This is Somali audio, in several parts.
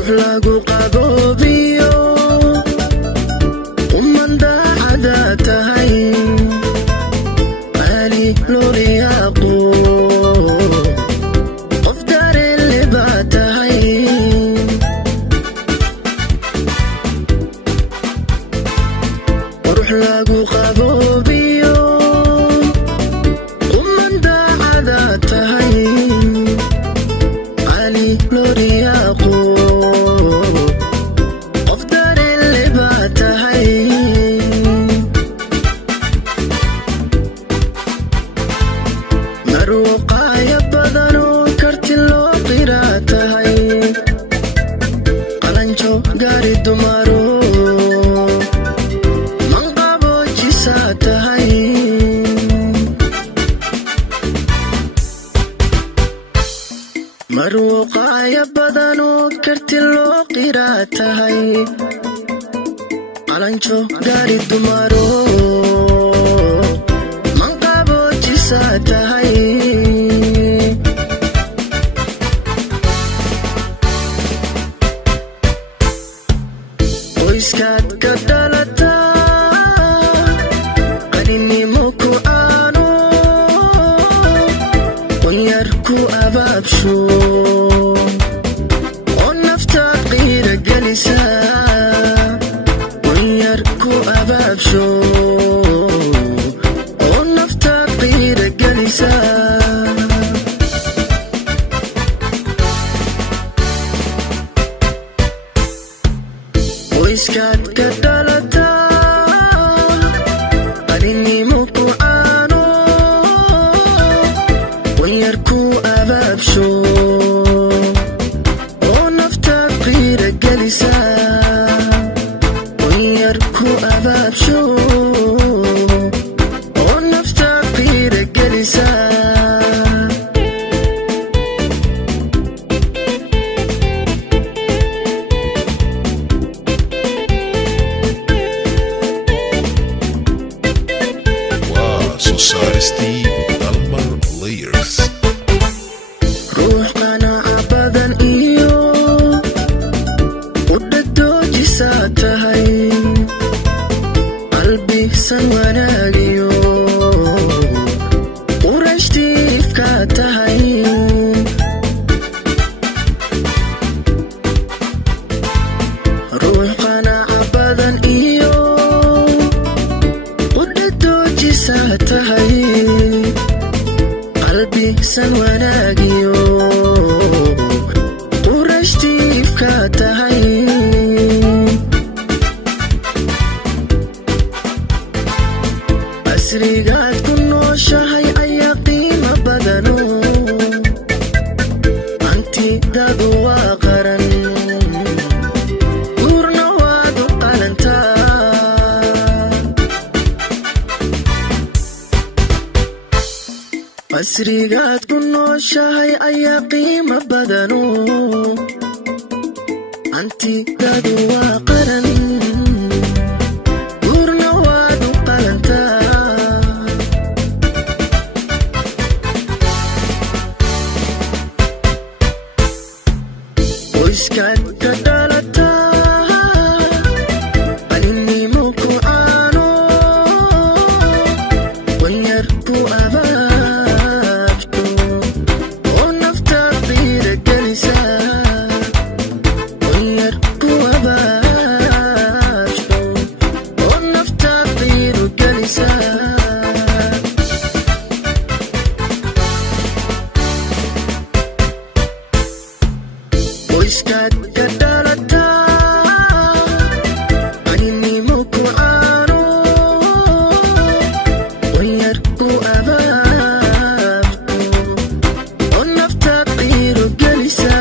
ruux lagu qaboobiyo umman daacada tahay qaali loo riyaaqo qof dareen leh baa tahay ruux lagu qaboobiyo umman daacada tahay qaali loo riyaaqo qof dareen leh baa tahay marwaqaaya badanoo karti loo qiraa tahay qalanjo gaari dumaro manqaboojisaa tahay marwaqaaya badanoo karti loo qiraa tahay qalanjo gaari dumaro manqaboojisaa tahay qoyskaad ka dhalataa qaninimo ku aano qunyar ku abaabsho oo naftaad qiira gelisa qunyar ku abaabsho oo naftaad qiira gelisa qoyskaad ka dhalataa qaninimo ku aano qunyar ku abaabsho oo naftaad qiira gelisa qunyar ku abaabsho oo naftaad qiira gelisa Steve Dalmar Layers. ruux qanaaca badan iyo udhadoojisaa tahay qalbisan wanaagiyo qurashtiifkaa tahay ruux qanaaca badan iyo udhadoojisaa tahay qalbisan wanaagiyo qurashtiifkaa tahay casrigaad ku nooshahay ayaa qiimo badano hantidaadu waa qaran guurna waad u qalantaa casrigaad ku nooshahay ayaa qiimo badano hantidaadu waa qaran guurna waad u qalantaa qoyskaad ka dhalataa qaninimo ku aano qunyar ku abaabsho oo naftaad qiira gelisa qunyar ku abaabsho oo naftaad qiira gelisa qoyskaad ka dhalataa qaninimo ku aano qunyar ku abaabsho oo naftaad qiira gelisa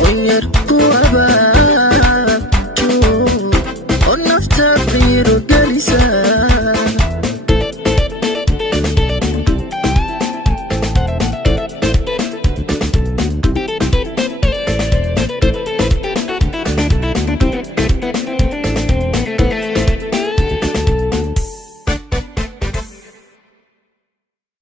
qunyar ku abaabsho oo naftaad qiira gelisa